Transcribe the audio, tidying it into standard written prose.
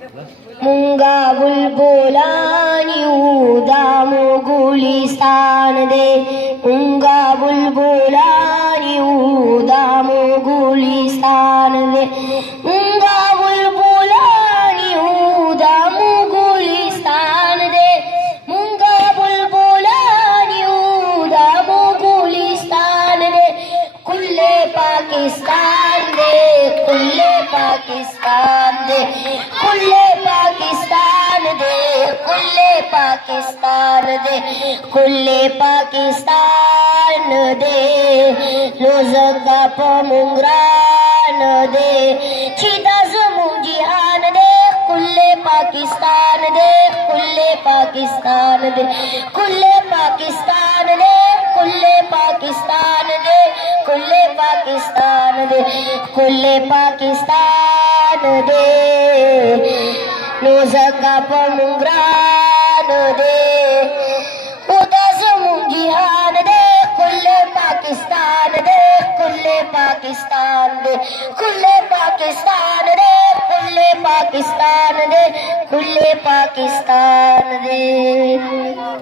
मुंगा बुलबुलानी उदामो गुलिस्तान दे मुंगा बुलबुलानी उदामो गुलिस्तान दे मुंगा बुलबुलानी उदामो गुलिस्तान दे मुंगा बुलबुलानी उदामो गुलिस्तान दे कुल्ले पाकिस्तान दे कुल्ले पाकिस्तान दे कुल्ले पाकिस्तान दे कुल्ले पाकिस्तान दे कुल्ले पाकिस्तान दे लोजका पमुंगरान दे चिदाज मुंजिहान दे कुल्ले पाकिस्तान दे कुल्ले पाकिस्तान दे कुल्ले पाकिस्तान दे कुल्ले पाकिस्तान दे कुल्ले पाकिस्तान दे कुल्ले पाकिस्तान दे लोजका पमुंगरान दे उदास मुंजिहान दे कुल्ले पाकिस्तान दे कुल्ले पाकिस्तान दे कुल्ले पाकिस्तान दे कुल्ले पाकिस्तान दे कुल्ले पाकिस्तान दे।